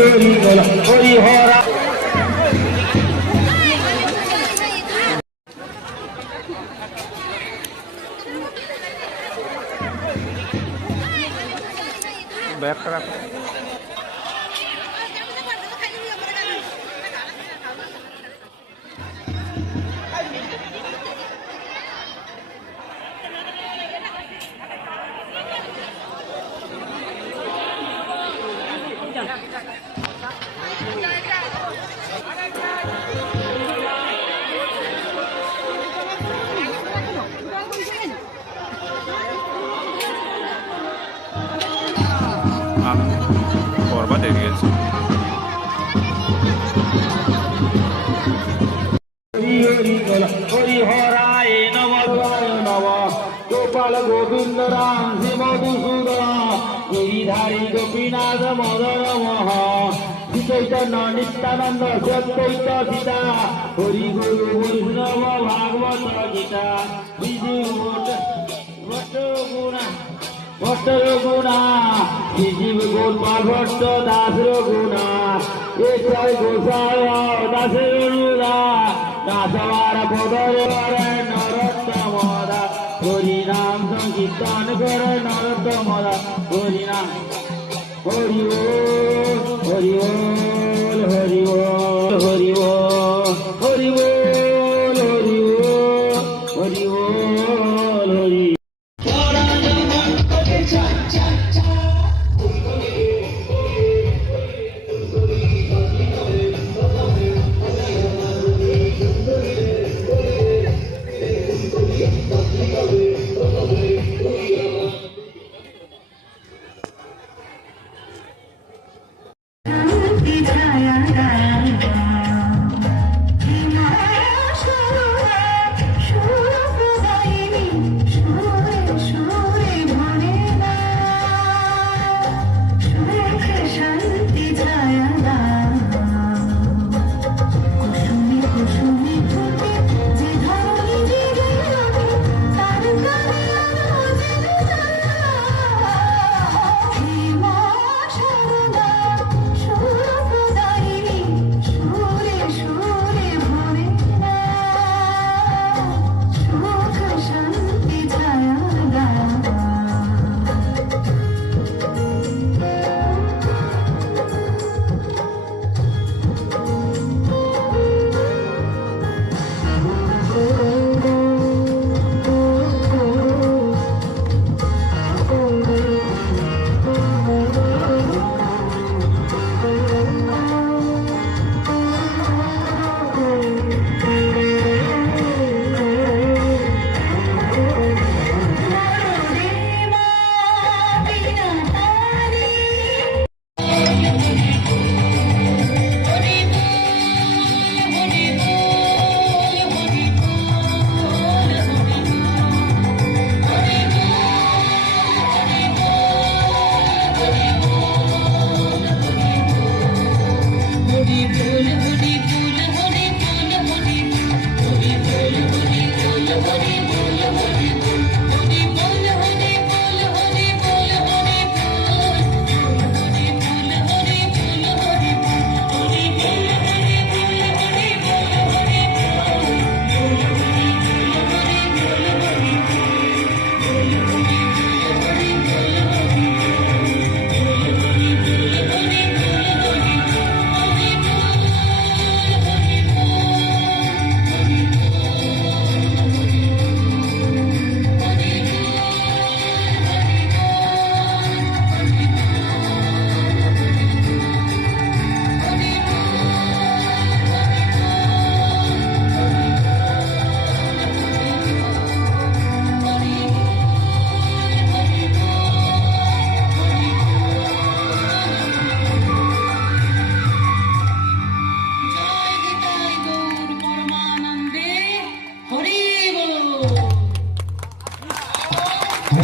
হরি বল হরি হরা ব্যাগটা রাখো আমি দেরি গেছে হরি হরি বল হরি হরায় নম নম গোপাল গোবিন্দ রাম শ্রী মধুসূদন গিরিধারী গোপীনাথ মদন মহ। চৈতন্য নিত্যানন্দ সত্যৈত সীতা হরি গুরু বৈষ্ণব ভাগবত গীতা বিজু ভট্ট গুণা গুণা শ্রীজীব গোপাল ভট্ট দাস গুণা এছাড় গোসাল দাসের অনুদা দাসবার পদর নরোত্তম হরি নাম সংকীর্তন করে নরোত্তম হরি নাম হরি ও হরি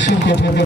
হরি বল